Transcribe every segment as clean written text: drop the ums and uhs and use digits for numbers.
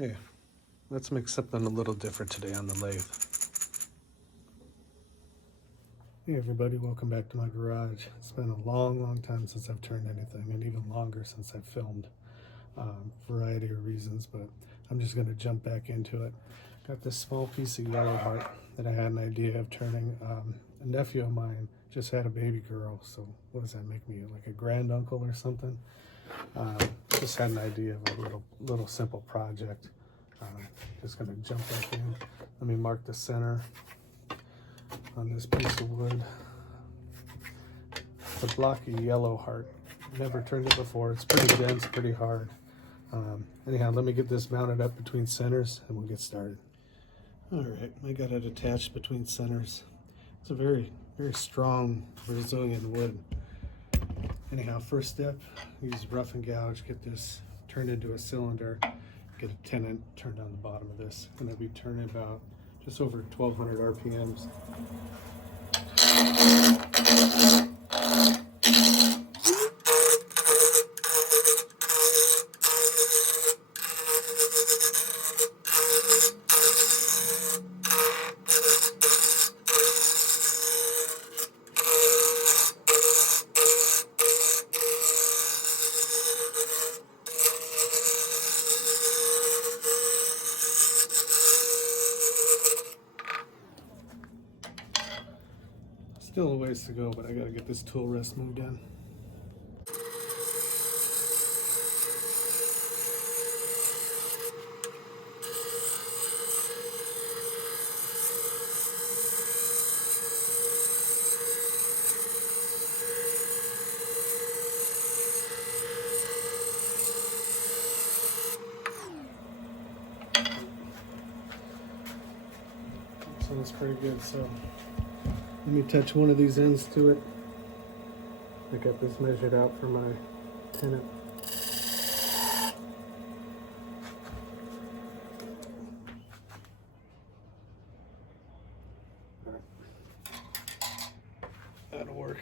Hey, let's make something a little different today on the lathe. Hey everybody, welcome back to my garage. It's been a long time since I've turned anything, and even longer since I've filmed. Variety of reasons, but I'm just going to jump back into it. Got this small piece of yellow heart that I had an idea of turning. A nephew of mine just had a baby girl, so what does that make me, like a granduncle or something? Just had an idea of a little simple project. Just going to jump back in. Let me mark the center on this piece of wood. It's a blocky yellow heart. Never turned it before. It's pretty dense, pretty hard. Anyhow, let me get this mounted up between centers and we'll get started. All right, I got it attached between centers. It's a very strong, resilient wood. Anyhow, first step, use rough and gouge, get this turned into a cylinder, get a tenon turned on the bottom of this. I'm going to be turning about just over 1200 RPMs. Still a ways to go, but I gotta get this tool rest moved in. So that's pretty good. So let me touch one of these ends to it. I got this measured out for my tenon. All right. That'll work.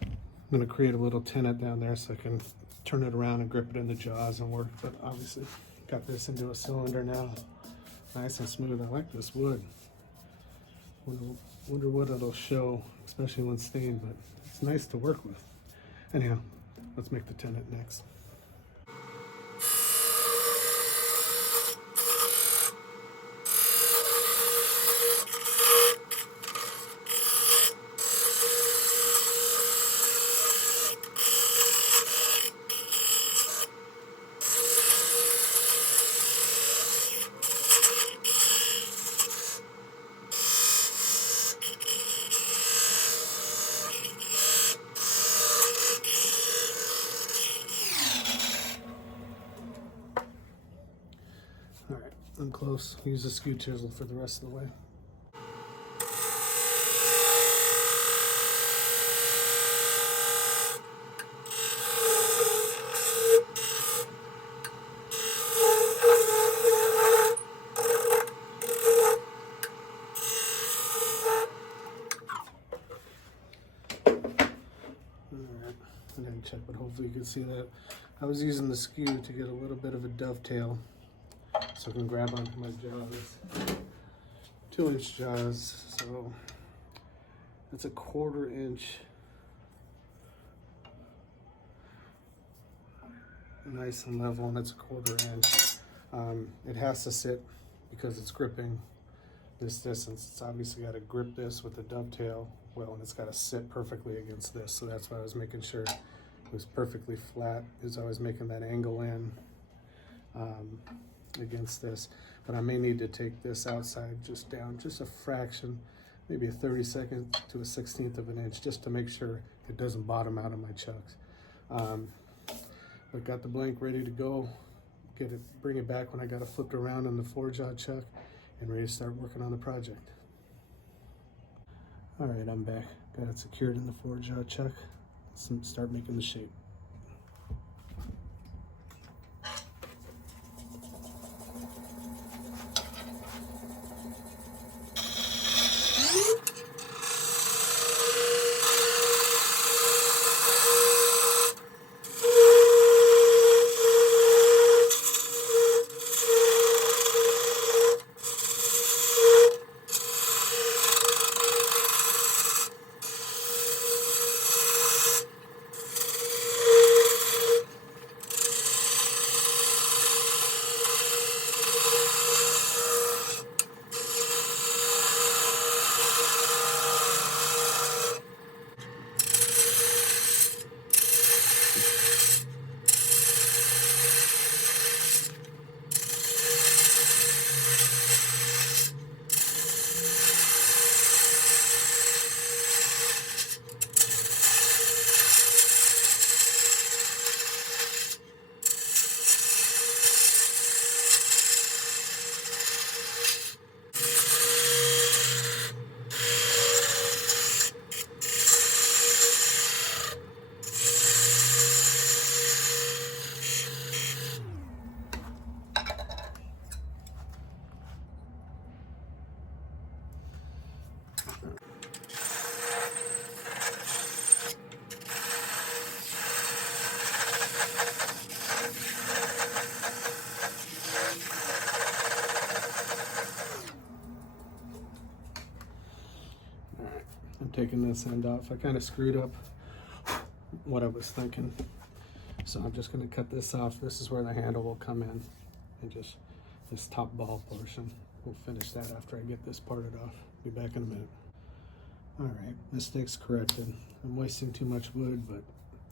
I'm going to create a little tenon down there so I can turn it around and grip it in the jaws and work. But obviously, got this into a cylinder now. Nice and smooth. I like this wood. Wonder what it'll show, especially when stained, but it's nice to work with. Anyhow, let's make the tenon next. All right, I'm close. Use a skew chisel for the rest of the way. I didn't check, but hopefully you can see that. I was using the skew to get a little bit of a dovetail so I can grab onto my jaws. 2-inch jaws, so that's a 1/4 inch. Nice and level, and it's a 1/4 inch. It has to sit because it's gripping this distance. It's obviously got to grip this with the dovetail well, and it's got to sit perfectly against this. So that's why I was making sure it was perfectly flat, as I was making that angle in against this. But I may need to take this outside just down just a fraction, maybe a 32nd to a 16th of an inch, just to make sure it doesn't bottom out of my chucks. But got the blank ready to go. Bring it back when I got it flipped around on the 4-jaw chuck and ready to start working on the project. All right, I'm back. Got it secured in the 4-jaw chuck. Let's start making the shape. taking this end off. I kind of screwed up what I was thinking. So I'm just going to cut this off. This is where the handle will come in, and just this top ball portion. We'll finish that after I get this parted off. Be back in a minute. Alright, mistake's corrected. I'm wasting too much wood, but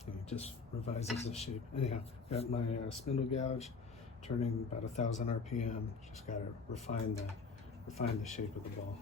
it just revises the shape. Anyhow, got my spindle gouge turning about 1,000 RPM. Just got to refine the shape of the ball.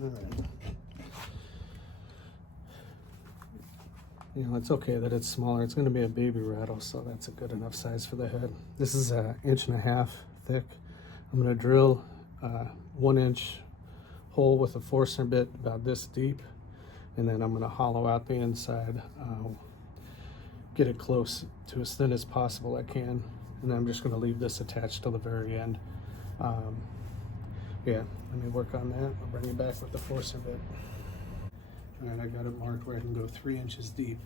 Alright. You know, it's okay that it's smaller. It's going to be a baby rattle, so that's a good enough size for the head. This is 1.5 inches thick. I'm going to drill a 1-inch hole with a forcer bit about this deep, and then I'm going to hollow out the inside, get it close to as thin as possible I can, and then I'm just going to leave this attached till the very end. Yeah, let me work on that. I'll bring you back with the forcer bit. All right, I got it marked where I can go 3 inches deep.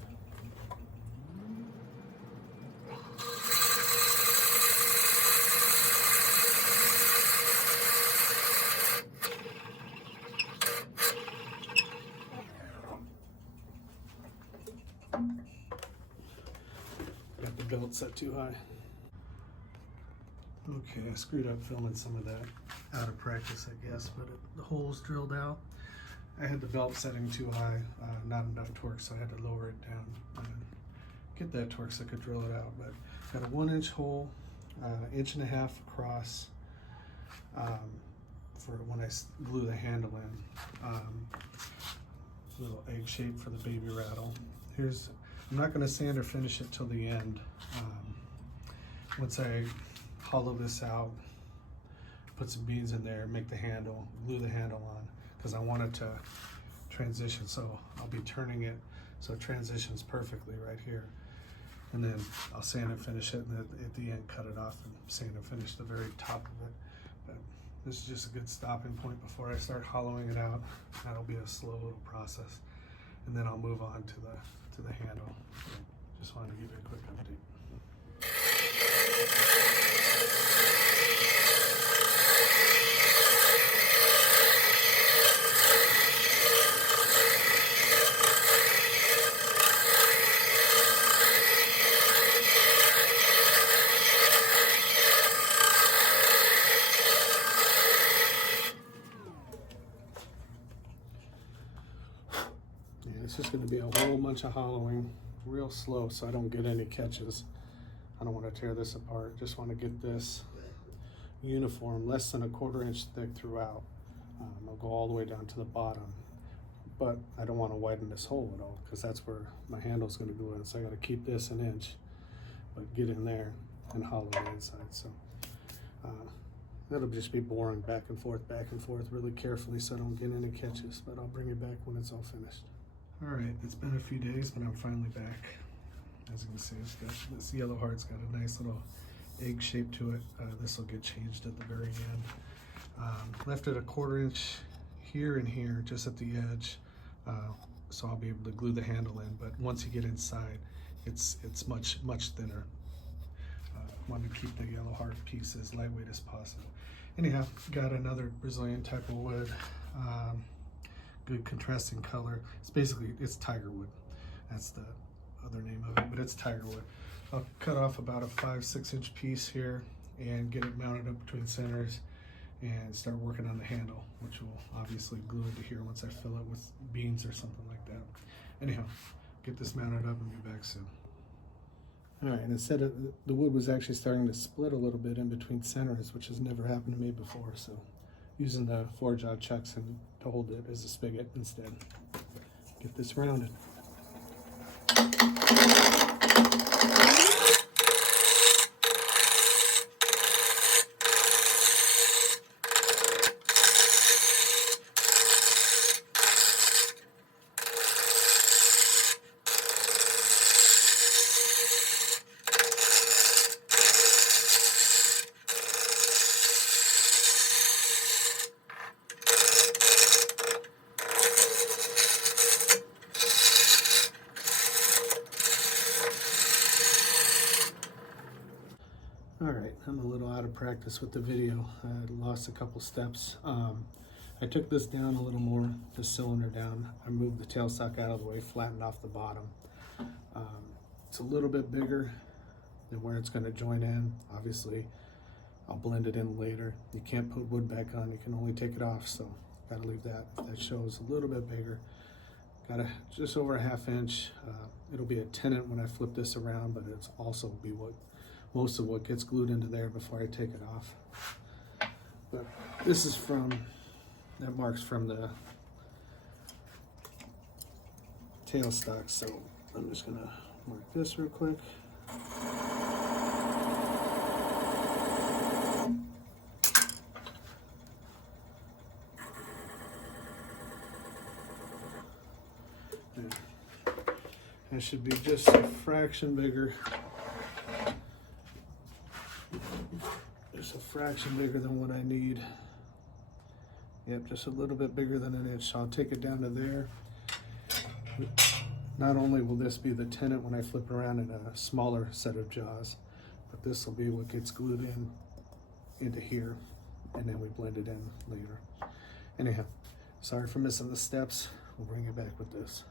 Got the belt set too high. Okay, I screwed up filming some of that out of practice, I guess, but the hole's drilled out. I had the belt setting too high, not enough torque, so I had to lower it down and get that torque so I could drill it out. But got a 1-inch hole, 1.5 inches across for when I glue the handle in. Little egg shape for the baby rattle. I'm not going to sand or finish it till the end. Once I hollow this out, put some beads in there, make the handle, glue the handle on, because I want it to transition, so I'll be turning it so it transitions perfectly right here. And then I'll sand and finish it, and at the end cut it off and sand and finish the very top of it. But this is just a good stopping point before I start hollowing it out. That'll be a slow little process, and then I'll move on to the handle. So just wanted to give you a quick update. It's just going to be a whole bunch of hollowing real slow so I don't get any catches. I don't want to tear this apart. Just want to get this uniform, less than 1/4 inch thick throughout. I'll go all the way down to the bottom, but I don't want to widen this hole at all because that's where my handle's going to go in. So I got to keep this 1 inch, but get in there and hollow the inside. So that'll just be boring back and forth really carefully so I don't get any catches, but I'll bring you back when it's all finished. All right, it's been a few days, but I'm finally back. As you can see, this yellow heart's got a nice little egg shape to it. This will get changed at the very end. Left it 1/4 inch here and here, just at the edge. so I'll be able to glue the handle in. But once you get inside, it's much thinner. Want to keep the yellow heart piece as lightweight as possible. Anyhow, got another Brazilian type of wood. Good contrasting color. It's tiger wood. That's the other name of it, but it's tiger wood. I'll cut off about a 5-6 inch piece here and get it mounted up between centers and start working on the handle, which will obviously glue into here once I fill it with beans or something like that. Anyhow, get this mounted up and be back soon. All right, and instead of, the wood was actually starting to split a little bit in between centers, which has never happened to me before, so using the 4-jaw chucks and to hold it as a spigot instead. Get this rounded. All right, I'm a little out of practice with the video. I lost a couple steps. I took this down a little more, the cylinder down. I moved the tailstock out of the way, flattened off the bottom. It's a little bit bigger than where it's going to join in. Obviously, I'll blend it in later. You can't put wood back on, you can only take it off, so gotta leave that. That shows a little bit bigger. Got just over a 1/2 inch. It'll be a tenant when I flip this around, but it's also be most of what gets glued into there before I take it off. But this is that marks from the tailstock, so I'm just gonna mark this real quick. That should be just a fraction bigger. Just a fraction bigger than what I need. Yep, just a little bit bigger than an inch. So I'll take it down to there. Not only will this be the tenant when I flip around in a smaller set of jaws, but this will be what gets glued into here, and then we blend it in later. Anyhow, sorry for missing the steps. We'll bring it back with this.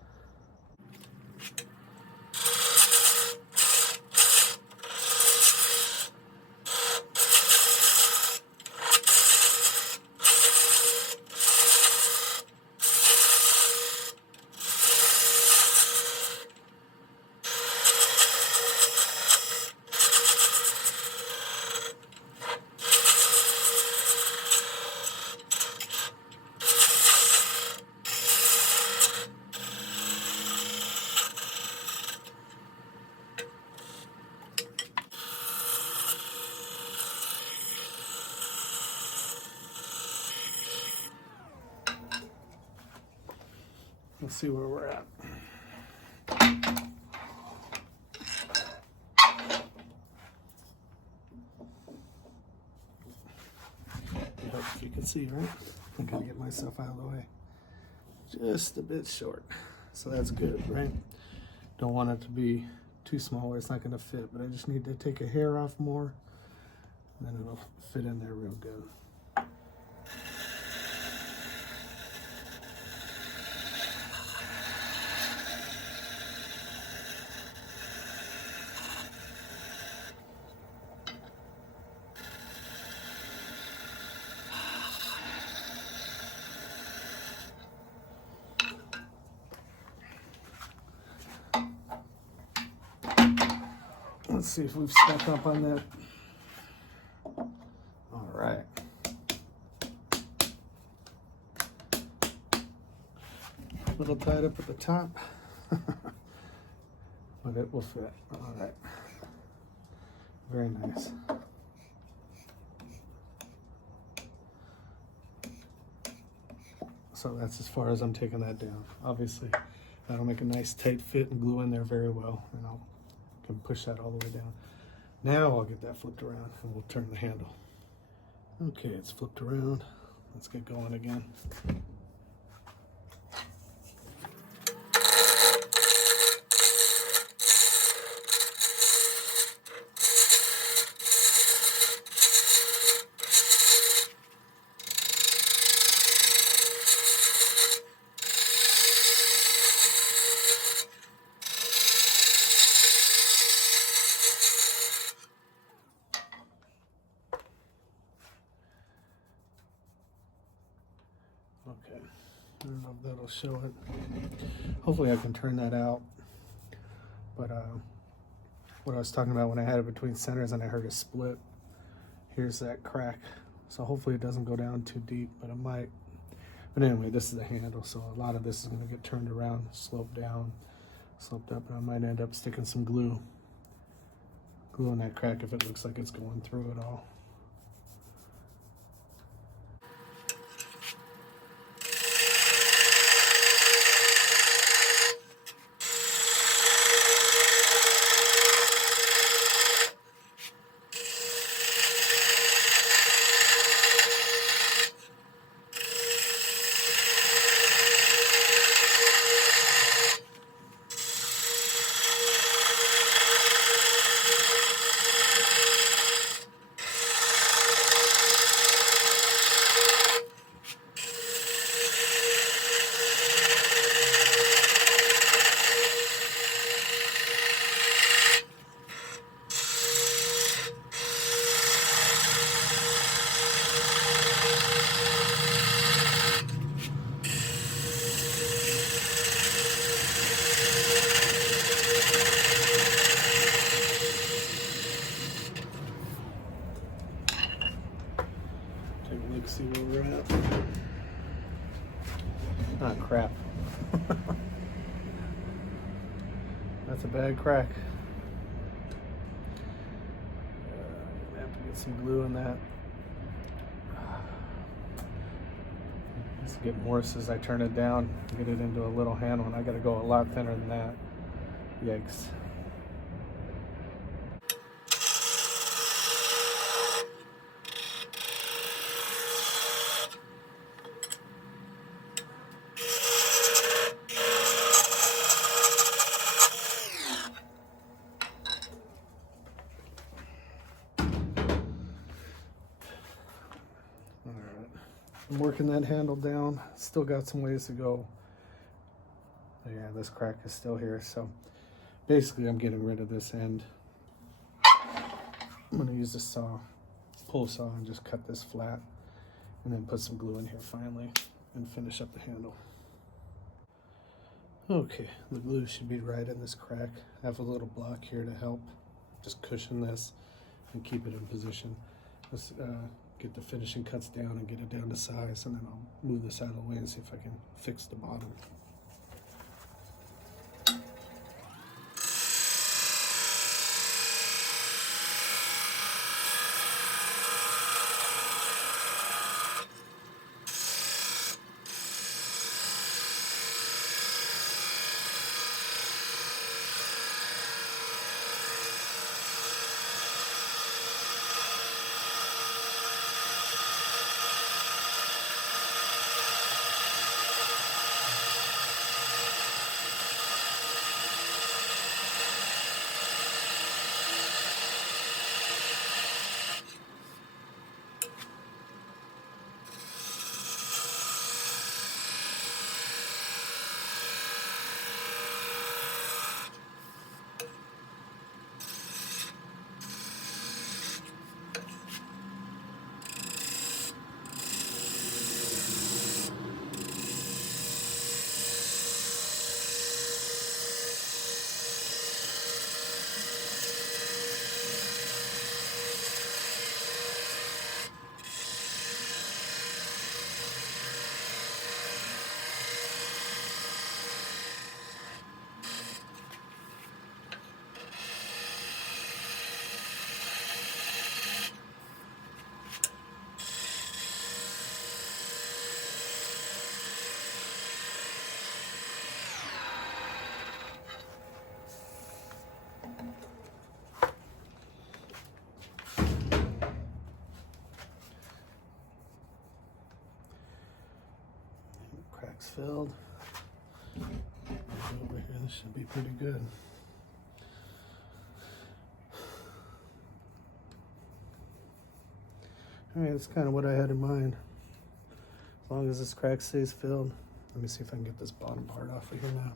Let's see where we're at. If you can see, right? I gotta get myself out of the way. Just a bit short. So that's good, right? Don't want it to be too small where it's not gonna fit, but I just need to take a hair off more, and then it'll fit in there real good. Let's see if we've stuck up on that. All right. A little tied up at the top, but it will fit. All right. Very nice. So that's as far as I'm taking that down. Obviously, that'll make a nice tight fit and glue in there very well, and I'll can push that all the way down. Now I'll get that flipped around and we'll turn the handle. Okay, it's flipped around. Let's get going again. Okay, I don't know if that'll show it. Hopefully I can turn that out. But what I was talking about when I had it between centers and I heard a split, here's that crack. So hopefully it doesn't go down too deep, but it might. But anyway, this is the handle, so a lot of this is going to get turned around, sloped down, sloped up, and I might end up sticking some glue in that crack if it looks like it's going through it all. Take a look, see where we're at. Ah, crap. That's a bad crack. I'm gonna have to get some glue in that. Let's get worse as I turn it down, get it into a little handle, and I gotta go a lot thinner than that. Yikes. I'm working that handle down. Still got some ways to go. But yeah, this crack is still here. So basically I'm getting rid of this end. I'm gonna use this pull saw and just cut this flat and then put some glue in here finally and finish up the handle. Okay, the glue should be right in this crack. I have a little block here to help just cushion this and keep it in position. Let's get the finishing cuts down and get it down to size, and then I'll move this out of the way and see if I can fix the bottom. Cracks filled. Over here, this should be pretty good. Alright, that's kind of what I had in mind. As long as this crack stays filled. Let me see if I can get this bottom part off of here now.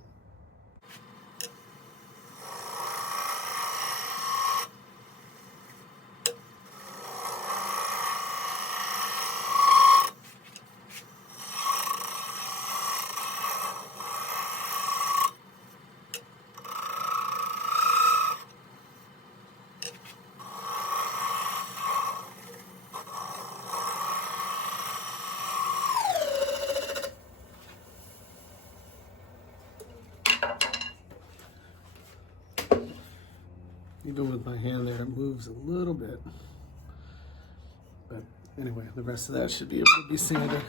even with my hand there, it moves a little bit. But anyway, the rest of that should be able to be sanded.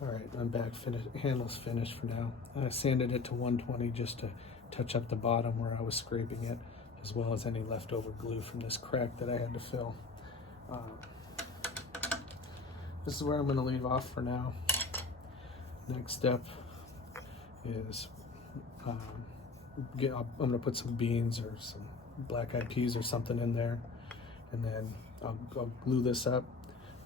All right, I'm back. Handle's finished for now. I sanded it to 120 just to touch up the bottom where I was scraping it, as well as any leftover glue from this crack that I had to fill. This is where I'm going to leave off for now. Next step is I'm going to put some beans or some black-eyed peas or something in there, and then I'll glue this up.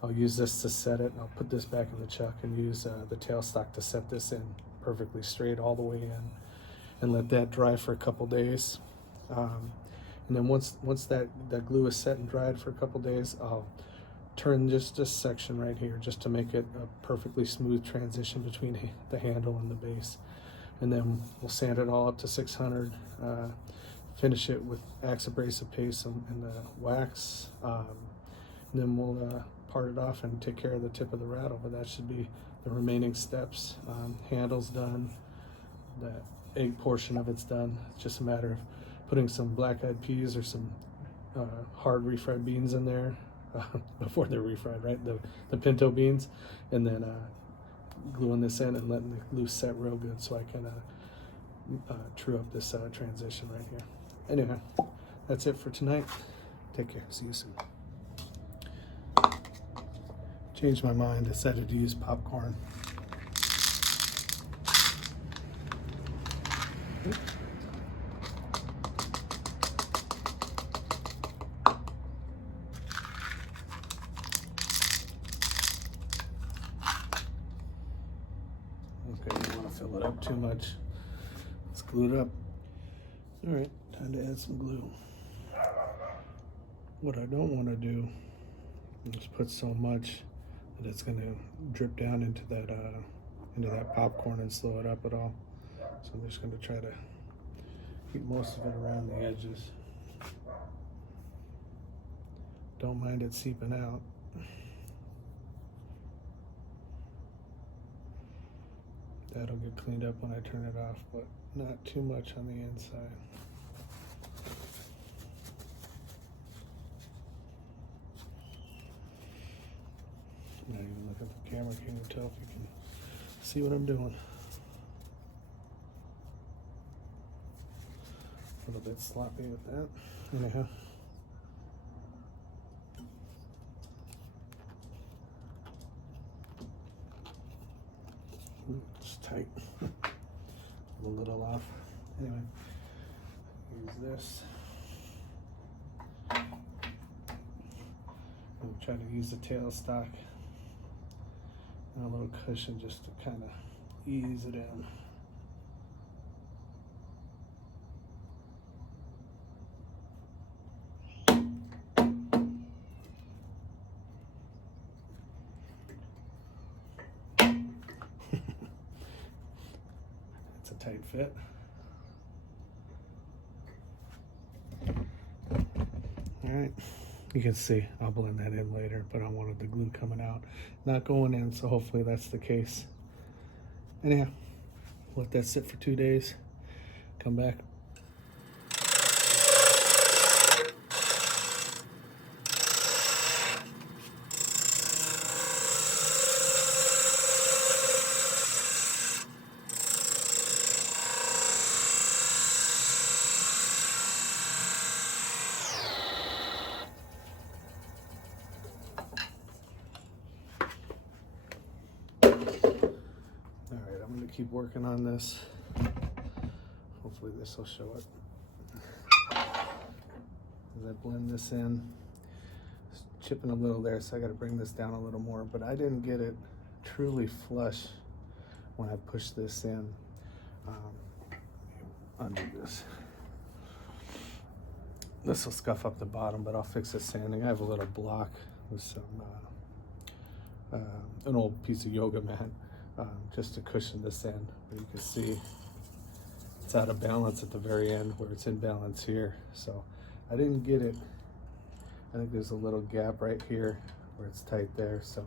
I'll use this to set it, and I'll put this back in the chuck and use the tailstock to set this in perfectly straight all the way in, and let that dry for a couple days. And then once that glue is set and dried for a couple days, I'll turn just this section right here just to make it a perfectly smooth transition between the handle and the base. And then we'll sand it all up to 600, finish it with axe abrasive paste and the wax. And then we'll part it off and take care of the tip of the rattle, but that should be the remaining steps. Handle's done, the egg portion of it's done. It's just a matter of putting some black-eyed peas or some hard refried beans in there before they're refried, right? The pinto beans, and then gluing this in and letting the glue set real good so I can true up this transition right here. Anyway, that's it for tonight. Take care. See you soon. Changed my mind. Decided to use popcorn. Okay, you don't want to fill it up too much. Let's glue it up. All right, time to add some glue. What I don't want to do is put so much that it's going to drip down into that popcorn and slow it up at all. So I'm just going to try to keep most of it around the edges. Don't mind it seeping out. That'll get cleaned up when I turn it off, but not too much on the inside. Not even look at the camera, can you tell if you can see what I'm doing? A little bit sloppy with that. Anyhow. It's tight. A little off. Anyway, use this. I'm try to use the tailstock and a little cushion just to kind of ease it in. It's a tight fit. All right. You can see, I'll blend that in later, but I wanted the glue coming out, not going in, so hopefully that's the case. Anyhow, let that sit for 2 days, come back. Keep working on this. Hopefully this will show it. As I blend this in, it's chipping a little there, so I got to bring this down a little more, but I didn't get it truly flush when I pushed this in. Undo this. This will scuff up the bottom, but I'll fix the sanding. I have a little block with some an old piece of yoga mat. Just to cushion this in, but you can see it's out of balance at the very end where it's in balance here. So I didn't get it. I think there's a little gap right here where it's tight there. So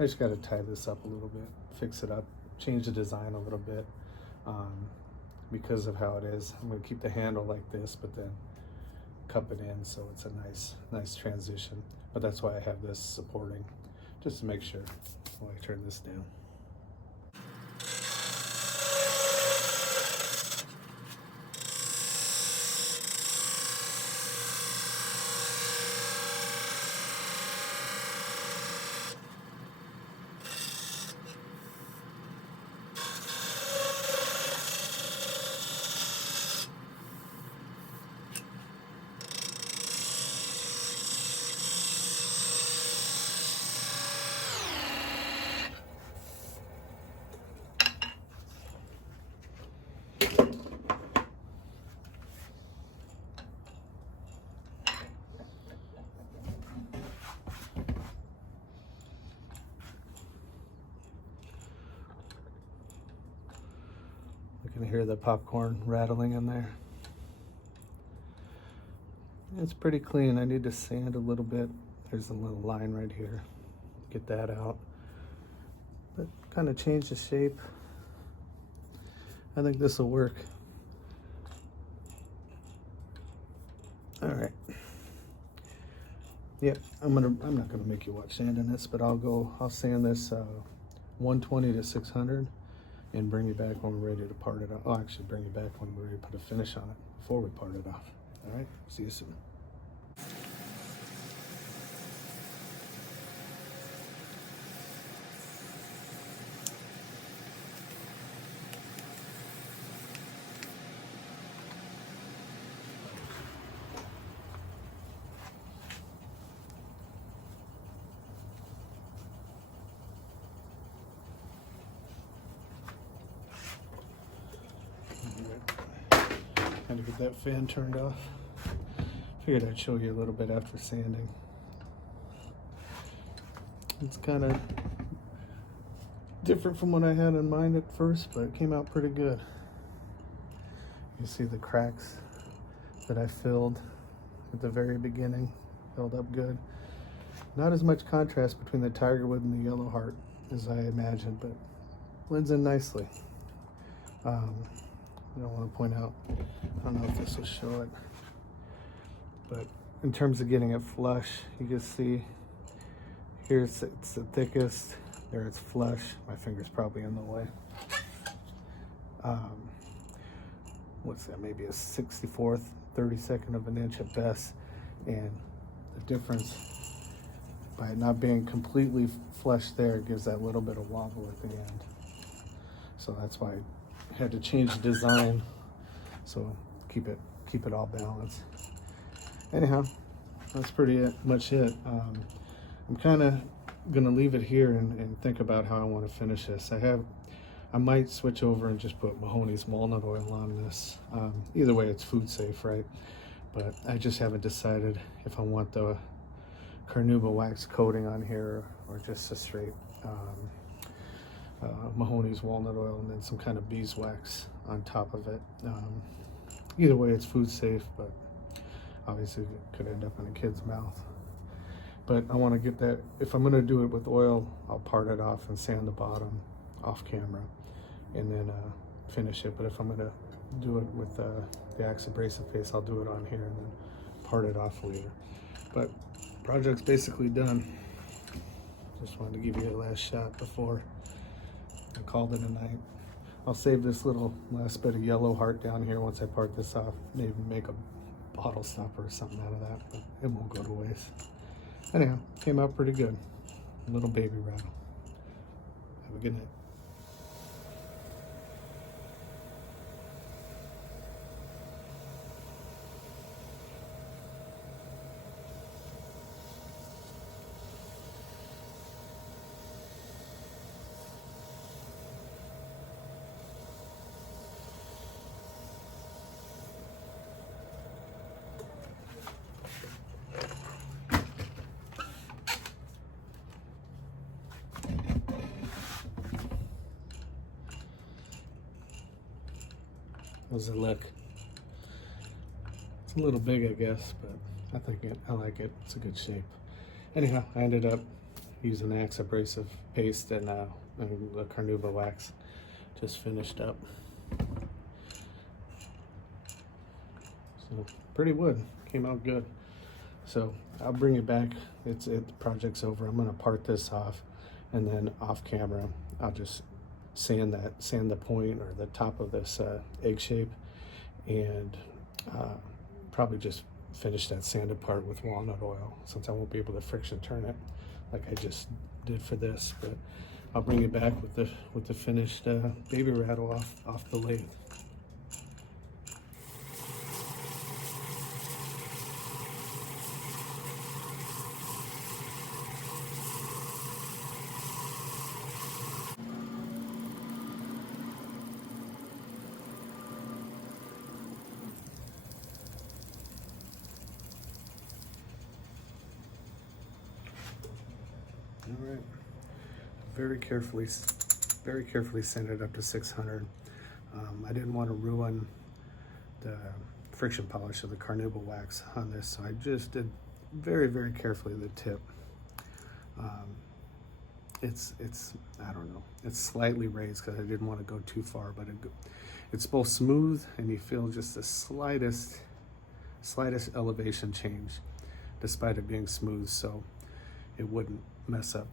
I just got to tie this up a little bit, fix it up, change the design a little bit because of how it is. I'm going to keep the handle like this, but then cup it in, so it's a nice transition. But that's why I have this supporting, just to make sure while I turn this down. You can hear the popcorn rattling in there. It's pretty clean. I need to sand a little bit. There's a little line right here. Get that out. But kind of change the shape. I think this will work. All right. Yep, I'm not gonna make you watch sanding this, but I'll sand this 120 to 600 and bring you back when we're ready to part it off. I'll actually bring you back when we're ready to put a finish on it before we part it off. All right, see you soon. Kind of get that fan turned off. Figured I'd show you a little bit after sanding. It's kind of different from what I had in mind at first, but it came out pretty good. You see the cracks that I filled at the very beginning, filled up good. Not as much contrast between the tiger wood and the yellow heart as I imagined, but blends in nicely. I don't want to point out, I don't know if this will show it, but in terms of getting it flush, you can see here it's the thickest, there it's flush. My finger's probably in the way. What's that, maybe a 64th, 32nd of an inch at best, and the difference by it not being completely flush there gives that little bit of wobble at the end. So that's why I had to change the design, so keep it all balanced. Anyhow, that's pretty much it. I'm kind of gonna leave it here and think about how I want to finish this. I might switch over and just put Mahoney's walnut oil on this. Either way, it's food safe, right? But I just haven't decided if I want the carnauba wax coating on here or just a straight Mahoney's walnut oil and then some kind of beeswax on top of it. Either way, it's food safe, but obviously it could end up in a kid's mouth. But I want to get that, if I'm going to do it with oil, I'll part it off and sand the bottom off camera and then finish it. But if I'm going to do it with the Axe abrasive paste, I'll do it on here and then part it off later. But project's basically done. Just wanted to give you a last shot before I called it a night. I'll save this little last bit of yellow heart down here once I part this off. Maybe make a bottle stopper or something out of that, but it won't go to waste. Anyhow, came out pretty good. Little baby rattle. Have a good night. How does it look? It's a little big, I guess, but I like it. It's a good shape. Anyhow, I ended up using Axe abrasive paste and the carnauba wax. Just finished up. So pretty wood. came out good. So I'll bring it back. The project's over. I'm gonna part this off, and then off camera, I'll just sand the point or the top of this egg shape, and probably just finish that sanded part with walnut oil, since I won't be able to friction turn it like I just did for this. But I'll bring it back with the finished baby rattle off the lathe. All right, very carefully sand it up to 600. I didn't want to ruin the friction polish of the carnauba wax on this, so I just did very carefully the tip. It's I don't know, it's slightly raised because I didn't want to go too far, but it's both smooth and you feel just the slightest elevation change despite it being smooth, so it wouldn't mess up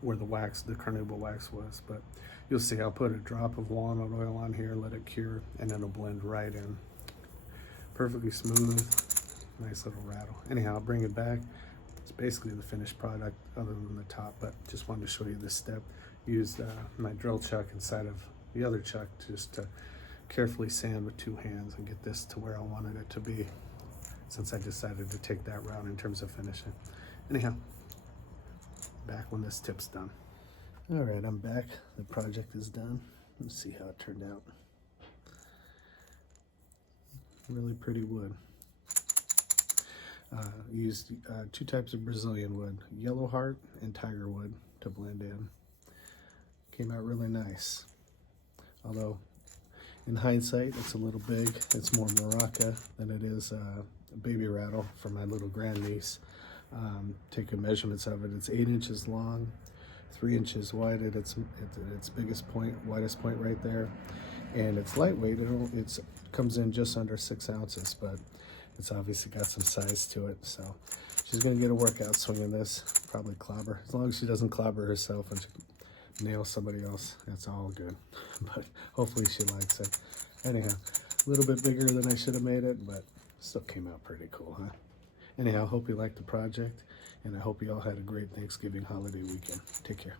where the carnauba wax was. But you'll see, I'll put a drop of walnut oil on here, let it cure, and then it'll blend right in. Perfectly smooth, nice little rattle. Anyhow, I'll bring it back. It's basically the finished product other than the top, but just wanted to show you this step. Used my drill chuck inside of the other chuck just to carefully sand with 2 hands and get this to where I wanted it to be, since I decided to take that route in terms of finishing. Anyhow, back when this tip's done. All right, I'm back. The project is done. Let's see how it turned out. Really pretty wood. Used 2 types of Brazilian wood, yellow heart and tiger wood, to blend in. Came out really nice. Although, in hindsight, it's a little big. It's more maraca than it is a baby rattle for my little grandniece. Taking measurements of it, it's 8 inches long, 3 inches wide at its biggest point, widest point right there, and it's lightweight. It comes in just under 6 ounces, but it's obviously got some size to it. So she's gonna get a workout swinging this, probably clobber, as long as she doesn't clobber herself and she nails somebody else. That's all good. But hopefully she likes it. Anyhow, a little bit bigger than I should have made it, but still came out pretty cool, huh? Anyhow, hope you liked the project, and I hope you all had a great Thanksgiving holiday weekend. Take care.